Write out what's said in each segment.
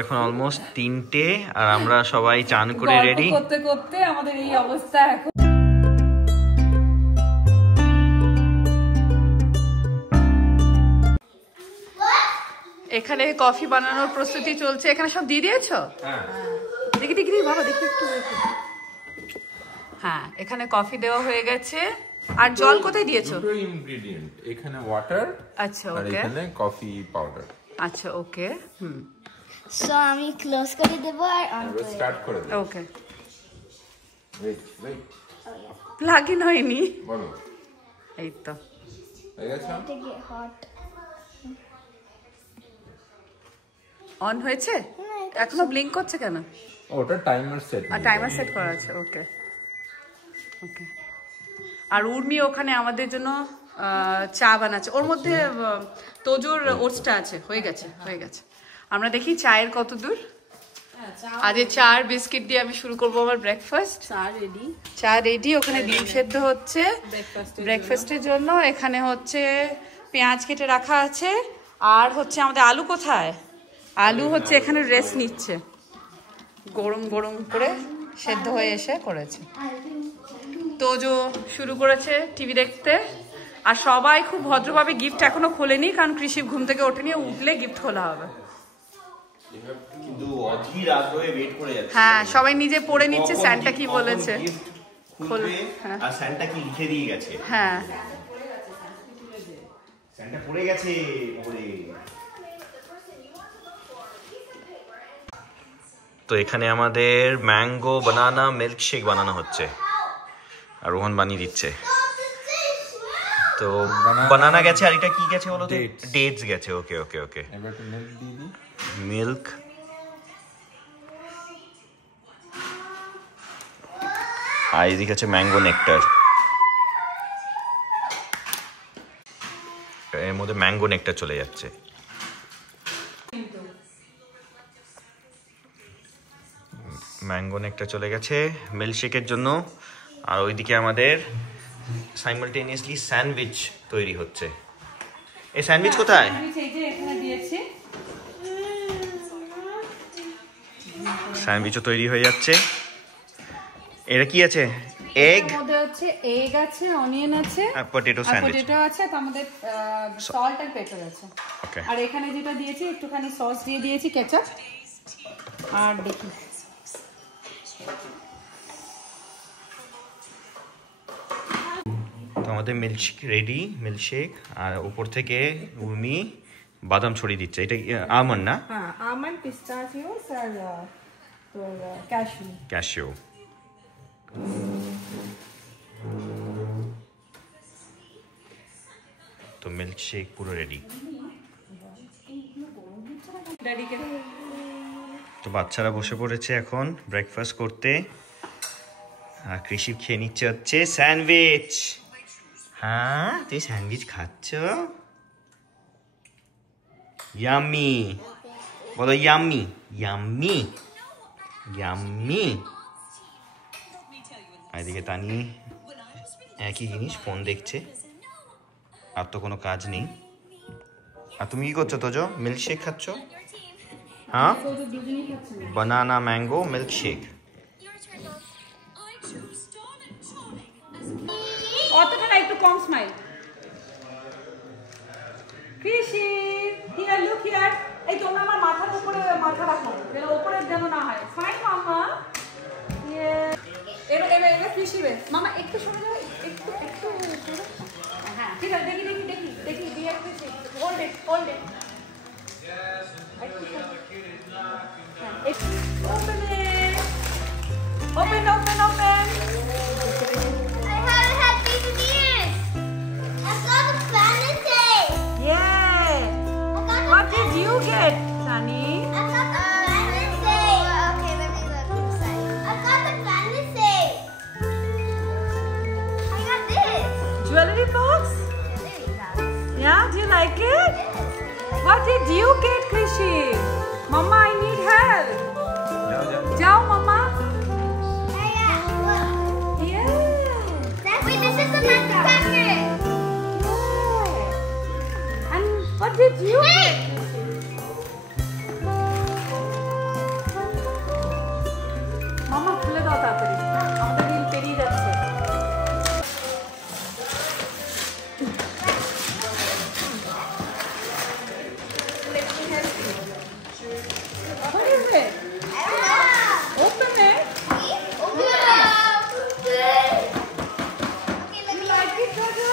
এখন অলমোস্ট 3টে আর আমরা সবাই চান করে রেডি করতে করতে আমাদের এই অবস্থা এখন। এখানে কফি বানানোর প্রস্তুতি চলছে। এখানে সব দিয়ে দিয়েছো? দেখি দেখি বাবা, দেখি একটু। হ্যাঁ, এখানে কফি দেওয়া হয়ে গেছে। আর জল কোথায় দিয়েছো? দুটো ইনগ্রেডিয়েন্ট, এখানে ওয়াটার, আচ্ছা আর ওকে, এখানে কফি পাউডার। আচ্ছা ওকে। সো আমি ক্লোজ করে দেব আর অন করে স্টার্ট করে দেব। ওকে, ওয়েট ওয়েট, প্লাগ ইন হয়নি বলো। এই তো হয়ে গেছে। এটা গেট হট। অন হয়েছে? এখনো ব্লিঙ্ক করছে কেন? ওটা টাইমার সেট। আর টাইমার সেট করা আছে। ওকে ওকে। আর উর্মি ওখানে আমাদের জন্য চা বানাচ্ছে। ওর মধ্যে তোজোর ওটসটা আছে। হয়ে গেছে হয়ে গেছে। আমরা দেখি চায়ের কত দূর। আজ চা আর বিস্কিট দিয়ে আমি শুরু করবো আমার ব্রেকফাস্ট। চা রেডি। ওখানে ডিম সেদ্ধ হচ্ছে ব্রেকফাস্টের জন্য। এখানে হচ্ছে পেঁয়াজ কেটে রাখা আছে। আর হচ্ছে আমাদের আলু কোথায়? আলু হচ্ছে এখানে রেস্ট নিচ্ছে, গরম গরম করে সেদ্ধ হয়ে এসে করেছে। তোজো শুরু করেছে টিভি দেখতে। আর সবাই খুব ভদ্রভাবে গিফট এখনো খোলেনি, কারণ কৃষি ঘুম থেকে ওঠেনি। উঠলে গিফট খোলা হবে। কিন্তু অধীর আগ্রহে ওয়েট করে যাচ্ছে। হ্যাঁ, সবাই নিজে পড়ে নিচ্ছে স্যান্টা কি বলেছে। খুলবে আর স্যান্টা কি লিখে দিয়ে গেছে। হ্যাঁ, স্যান্টা পড়ে গেছে পড়ে। তো এখানে আমাদের ম্যাঙ্গো বানানা মিল্ক শেক বানানো হচ্ছে আর রোহন বানিয়ে দিচ্ছে। তো বানানা গেছে আর এটা কি গেছে বলো তো? ডেটস গেছে। ওকে ওকে ওকে। এবার একটু মিল্ক দিয়ে দিই। মিল্ক। আর এদিকে আছে ম্যাঙ্গো নেকটার। এর মধ্যে ম্যাঙ্গো নেকটার চলে যাচ্ছে। ম্যাঙ্গো নেকটার চলে গেছে মিল্কশেকের জন্য। আর ওইদিকে আমাদের সাইমালটেনিয়াসলি স্যান্ডউইচ তৈরি হচ্ছে। এই স্যান্ডউইচ কোথায়? স্যান্ডউইচও তৈরি হয়ে যাচ্ছে। এটা কি আছে? এগ, মধ্যে হচ্ছে এগ আছে, অনিয়ন আছে, আর পটেটো স্যান্ডউইচ। পটেটো আছে, তার মধ্যে সল্ট আর পেপার আছে। ওকে। আর এখানে যেটা দিয়েছি একটুখানি সস দিয়ে দিয়েছি, কেচাপ। আর দেখি তো আমাদের মিল্কশেক রেডি, মিল্কশেক। আর উপর থেকে উর্মি বাদাম ছড়িয়ে দিচ্ছে। এটা আমন্ড না? হ্যাঁ, আমন্ড, পিস্তাচিওস আর ক্যাশিউ। ক্যাশিউ। তো মিল্কশেক পুরো রেডি। তো বাচ্চারা বসে পড়েছে এখন ব্রেকফাস্ট করতে। আর কৃষি খেয়ে নিচ্ছে হচ্ছে স্যান্ডউইচ। হ্যাঁ, তুই স্যান্ডউইচ খাচ্ছ? ইয়াম্মি বলো, ইয়াম্মি ইয়াম্মি ইয়াম্মি। এদিকে তানি একই জিনিস ফোন দেখছে, আর তো কোনো কাজ নেই। আর তুমি কি করছো তোজো? মিল্কশেক খাচ্ছ? হ্যাঁ, বানানা ম্যাঙ্গো মিল্কশেক। অতটা না, একটু কম স্মাইল। কৃষি, হিয়ার লুক হিয়ার। এই তোমরা আমার মাথার উপরে মাথা রাখো, এর উপরে যেন না হয়। ফাইন মামা। এবার এবার এবার কৃষি বে মামা একটু সরে যাও, একটু একটু। হ্যাঁ, ঠিক আছে। দেখি দেখি দেখি দেখি দিয়ে কৃষি। Hold it, hold it. Open it. Open, open, open. I haven't had these in years. I saw the planet day. Yeah. What did you get, Sunny? I got the planet day. Okay, let me look inside. I got the planet day. I got this. Jewelry box? Yeah, do you like it? What did you get, Krishi? Mama, I need help. Jao, Mama. Yeah. Yeah. Wait, this is did you Hey! get? মামা খুলে দাও তাড়াতাড়ি, আমাদের reel পেরিয়ে যাচ্ছে। What is it? Open it. Like it, Jojo?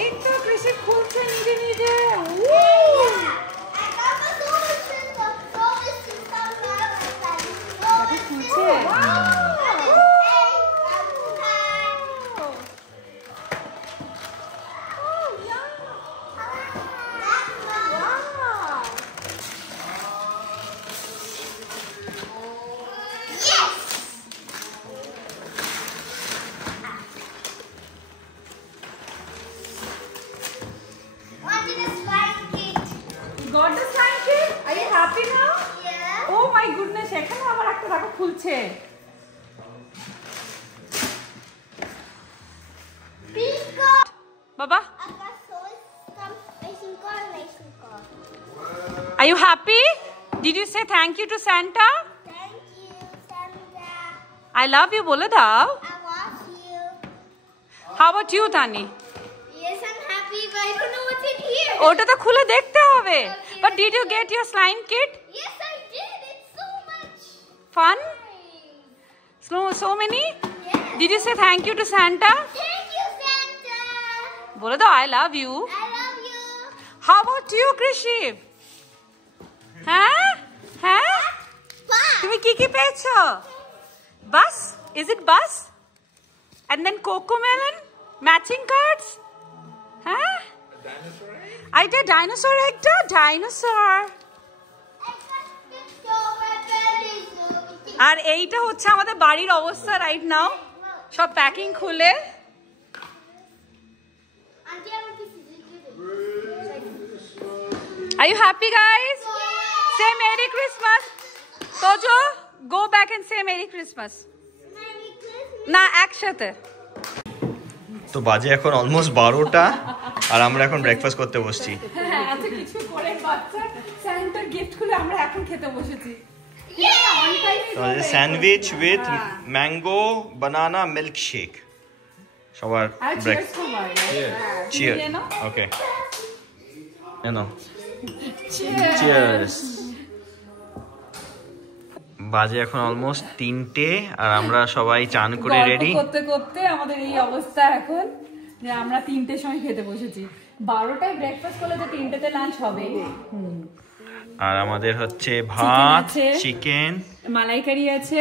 এই তো কৃষি খুলছে নিজে নিজে। Got the sign kit? Are you happy now? Oh my goodness, এখানে আবার একটা দেখো খুলছে। বাবা, are you happy? Did you say thank you to Santa? I love you বলে দাও। How about you, Tani? Yes, I'm happy, but I don't know what's in here. ওটা তো খুলে দেখতে হবে। But did you get your slime kit? Yes, I did. It's so much Fun? fun. So many? Yes. Did you say thank you to Santa? Thank you, Santa. বলে দাও I love you. I love you. How about you, Krishi? হ্যাঁ? হ্যাঁ? Bye. তুমি কি কি পেয়েছো? Bus? Is it bus? And then Cocomelon? Matching cards? হ্যাঁ? I did dinosaur একটা dinosaur. আর এইটা হচ্ছে আমাদের বাড়ির অবস্থা রাইট নাও। সব প্যাকিং খুলে Are you happy, guys? Say Merry Christmas. Tojo, go back and say Merry Christmas. না একসাথে। তো বাজে এখন অলমোস্ট 12টা আর আমরা এখন ব্রেকফাস্ট করতে বসছি। হ্যাঁ, এত কিছু করে বাচ্চা স্যান্টার গিফট খুলে আমরা এখন খেতে বসেছি। Sandwich with mango banana milk shake সবার ব্রেকফাস্ট। চিয়ার। ওকে, এনো চিয়ার্স। বাজে এখন অলমোস্ট 3টে আর আমরা সবাই চান করে রেডি। করতে করতে আমাদের এই অবস্থা এখন যে আমরা 3টের সময় খেতে বসেছি। 12টায় ব্রেকফাস্ট করলে তো 3টেতে লাঞ্চ হবে। আর আমাদের হচ্ছে ভাত, আছে, চিকেন, মালাইকারি আছে,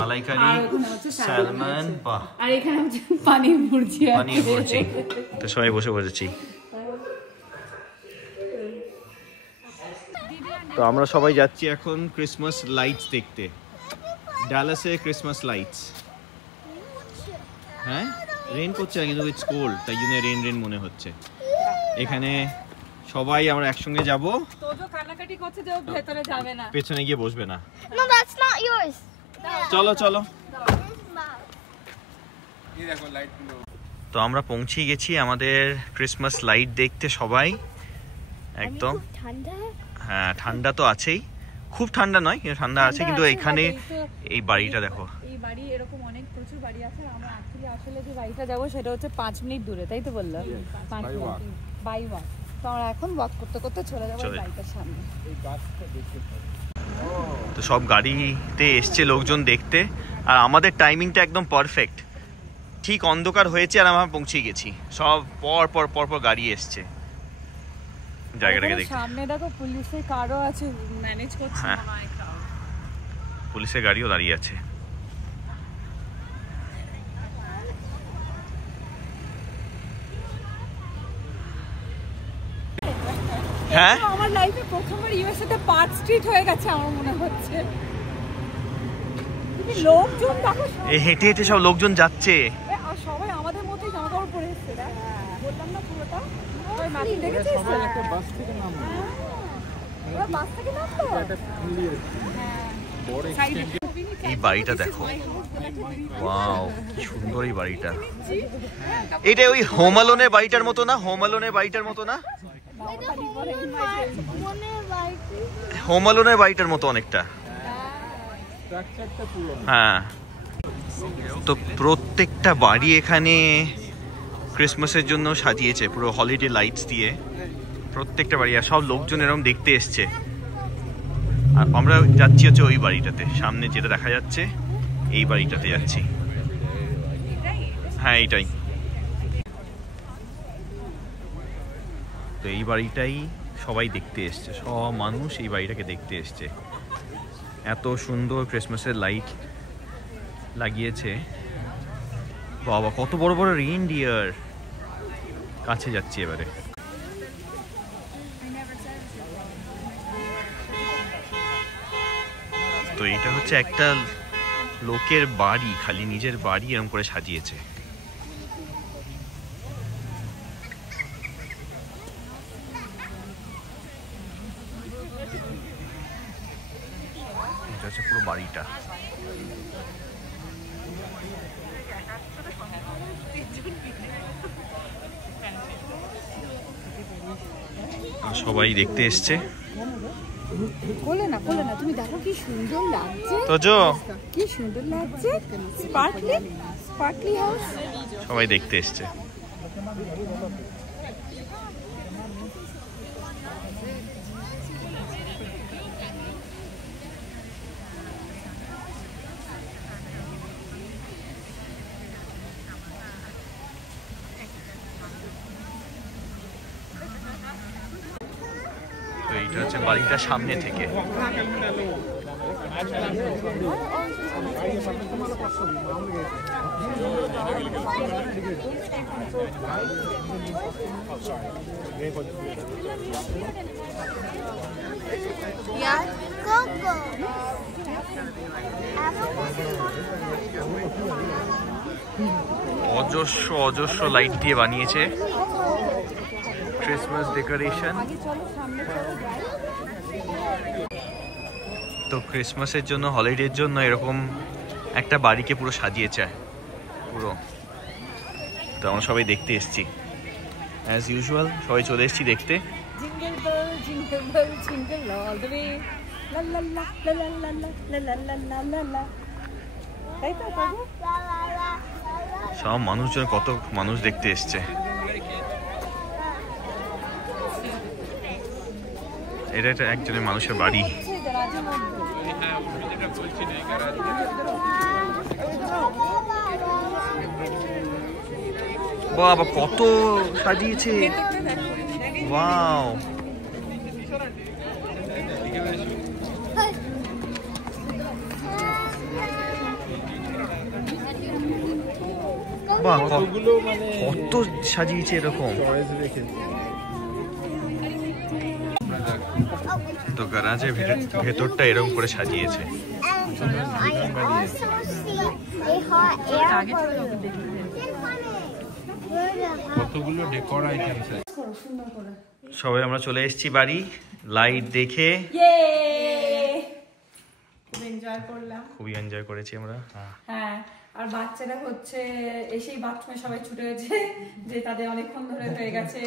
মালাইকারি, আর ওখানে হচ্ছে স্যালমন, আর এখানে হচ্ছে পানির ভুর্জি আছে। পানির ভুর্জি। তো সবাই বসে বসেছি। তো আমরা সবাই যাচ্ছি এখন ক্রিসমাস লাইটস দেখতে, ডালাসে ক্রিসমাস লাইটস। হ্যাঁ, রেন করছে না কিন্তু ইটস কোল্ড, তাই জন্য রেন মনে হচ্ছে। এখানে সবাই আমরা একসঙ্গে যাব। তোজো কান্নাকাটি করছে যে ও ভেতরে যাবে না, পেছনে গিয়ে বসবে না। No, that's not yours. চলো চলো। এই দেখো লাইটগুলো। তো আমরা পৌঁছে গেছি আমাদের ক্রিসমাস লাইট দেখতে সবাই একদম। হ্যাঁ, ঠান্ডা তো আছেই, খুব ঠান্ডা নয় কিন্তু ঠান্ডা আছে, কিন্তু এখানে এই বাড়িটা দেখো। এই বাড়ি এরকম অনেক প্রচুর বাড়ি আছে। আমরা আসলে যে বাড়িটা যাবো সেটা হচ্ছে 5 মিনিট দূরে, তাই তো বললো? 5 মিনিট বাই ওয়াক। তো আমরা এখন ওয়াক করতে করতে চলে যাবো বাড়িটার সামনে। তো সব গাড়িতে এসছে লোকজন দেখতে, আর আমাদের টাইমিংটা একদম পারফেক্ট। ঠিক অন্ধকার হয়েছে আর আমরা পৌঁছে গেছি, সব পর পর গাড়ি এসছে জায়গাটাকে দেখতে। সামনে দেখো পুলিশের কারও আছে, ম্যানেজ করছে না, পুলিশের গাড়িও দাঁড়িয়ে আছে। হ্যাঁ, আমার লাইফে প্রথমবার ইউএসএ তে পার্ক স্ট্রিট হয়ে গেছে আমার মনে হচ্ছে। তুমি লোকজন দেখো, এই হেঁটে হেঁটে সব লোকজন যাচ্ছে। আর সবাই আমাদের মতোই জামা কাপড় পরে এসেছে। বললাম না পুরোটা ওই মাটি দেখেছিস? সবাই একটা বাস থেকে নামলো। ওরা বাস থেকে নামলো। একটা ফুললি বড় এক্সটেন্ডেড এই বাড়িটা দেখো, ওয়াও কি সুন্দর এই বাড়িটা। এটা ওই হোম অ্যালোনের বাড়িটার মতো না? হোম অ্যালোনের বাড়িটার মতো না? হোম অ্যালোনের বাড়িটার মতো অনেকটা। হ্যাঁ, তো প্রত্যেকটা বাড়ি এখানে ক্রিসমাসের জন্য সাজিয়েছে পুরো হলিডে লাইটস দিয়ে, প্রত্যেকটা বাড়ি। আর সব লোকজন এরকম দেখতে এসছে। আর আমরা যাচ্ছি হচ্ছে ওই বাড়িটাতে, সামনে যেটা দেখা যাচ্ছে এই বাড়িটাতে যাচ্ছি। হ্যাঁ এইটাই। তো এই বাড়িটাই সবাই দেখতে এসছে, সব মানুষ এই বাড়িটাকে দেখতে এসছে। এত সুন্দর ক্রিসমাসের লাইট লাগিয়েছে, বাবা কত বড় বড় রেইনডিয়ার। কাছে যাচ্ছি এবারে। তো এটা হচ্ছে একটা লোকের বাড়ি, খালি নিজের বাড়ি এরকম করে সাজিয়েছে। এটা হচ্ছে পুরো বাড়িটা। সবাই দেখতে এসছে। কোলে না তুমি দেখো কি সুন্দর লাগছে, তোজো কি সুন্দর লাগছে, স্পার্কলি হাউস। সবাই দেখতে এসছে। তো এইটা হচ্ছে বাড়িটার সামনে থেকে। অজস্র অজস্র লাইট দিয়ে বানিয়েছে ক্রিসমাস ডেকোরেশন। তো ক্রিসমাসের জন্য, হলিডের জন্য এরকম একটা বাড়িকে পুরো সাজিয়েছে পুরো। তো আমরা সবাই দেখতে এসেছি, অ্যাজ ইউজুয়াল সবাই চলে এসেছি দেখতে। সব মানুষজন, কত মানুষ দেখতে এসছে। এটা একটা একজনের মানুষের বাড়ি। বাবা কত সাজিয়েছে, ওয়াও। বাহ কত সাজিয়েছে এরকম। তো গ্যারাজের ভেতরটা এরকম করে সাজিয়েছে। কতগুলো ডেকোর আইটেমস আছে। সবাই আমরা চলে এসেছি বাড়ি, লাইট দেখে খুবই এনজয় করেছি আমরা। হ্যাঁ, আর বাচ্চারা হচ্ছে এসেই বাথরুমে সবাই ছুটে গেছে, যে তাদের অনেকক্ষণ ধরে হয়ে গেছে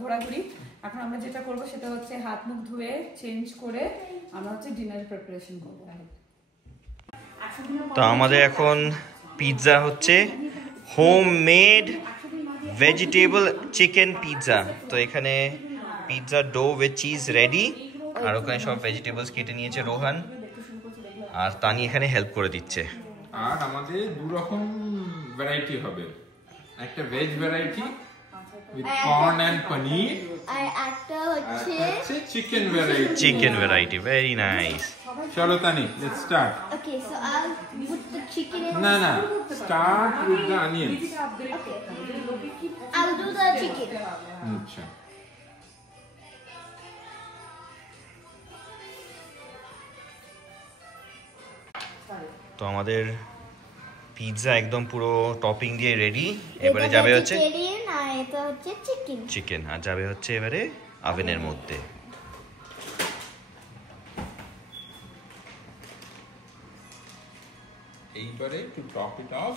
ঘোরাঘুরি। এখন আমরা যেটা করব সেটা হচ্ছে হাত মুখ ধুয়ে চেঞ্জ করে আমরা হচ্ছে ডিনার প্রিপারেশন করব। তো আমাদের এখন পিৎজা হচ্ছে হোমমেড ভেজিটেবল চিকেন পিৎজা। তো এখানে pizza dough with cheese ready, আর ওখানে সব ভেজিটেবলস কেটে নিয়েছে রোহান, আর তানি এখানে হেল্প করে দিচ্ছে। আর আমাদের দু রকম ভ্যারাইটি হবে, একটা veg variety with corn and paneer, আর একটা হচ্ছে chicken variety. Chicken variety, very nice. চলো Tani, let's start. Okay, so I'll put the chicken in. না, start with the onions. Okay. I'll do the chicken. আচ্ছা, তো আমাদের পিৎজা একদম পুরো টপিং দিয়ে রেডি। এবারে যাবে হচ্ছে vegetarian আর এটা হচ্ছে chicken. চিকেন, আর যাবে হচ্ছে এবারে ওভেনের মধ্যে। এইবারে টু টপ ইট অফ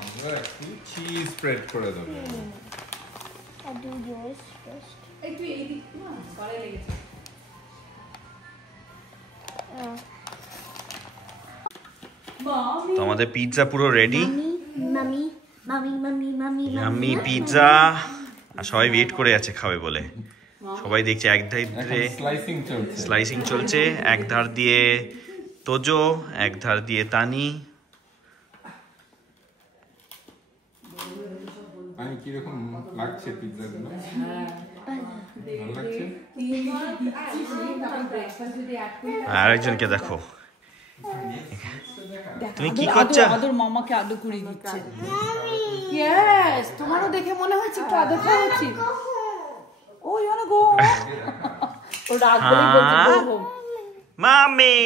আমরা একটু চিজ স্প্রেড করে দেবো। I'll do yours first. একটু এই দিক না গলে লেগেছে। তো আমাদের পিৎজা পুরো রেডি। Mummy, mummy, mummy, mummy, yummy pizza. আর সবাই ওয়েট করে আছে খাবে বলে। সবাই দেখছে এক ধার দিয়ে স্লাইসিং চলছে। স্লাইসিং চলছে, এক ধার দিয়ে তোজো, এক ধার দিয়ে তানি। আমি কিরকম লাগছে পিৎজাগুলো? ভালো লাগছে? আর একজনকে দেখো, তুমি কি করছো? আদর মামাকে আদর করে দিচ্ছে। ইয়েস, তোমারও দেখে মনে হচ্ছে একটু আদর খাওয়া উচিত। ও ইউ ওয়ান্না গো? ও রাগ করে বলছে গো হোম। মামি।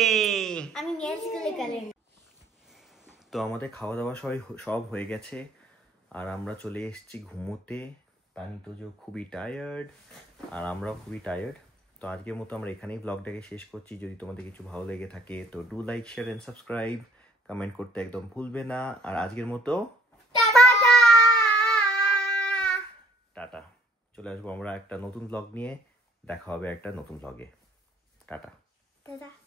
আমি মিউজিক্যালি কালেন। তো আমাদের খাওয়া দাওয়া সব হয়ে গেছে আর আমরা চলে এসেছি ঘুমোতে। তানি তোজো খুবই টায়ার্ড আর আমরাও খুবই টায়ার্ড। তো আজকের মতো আমরা এখানেই ব্লগটাকে শেষ করছি। যদি তোমাদের কিছু ভালো লেগে থাকে তো do like, share and subscribe, comment করতে একদম ভুলবে না। আর আজকের মতো টাটা। চলে আসবো আমরা একটা নতুন ব্লগ নিয়ে। দেখা হবে একটা নতুন ব্লগে। টাটা। Ta-da.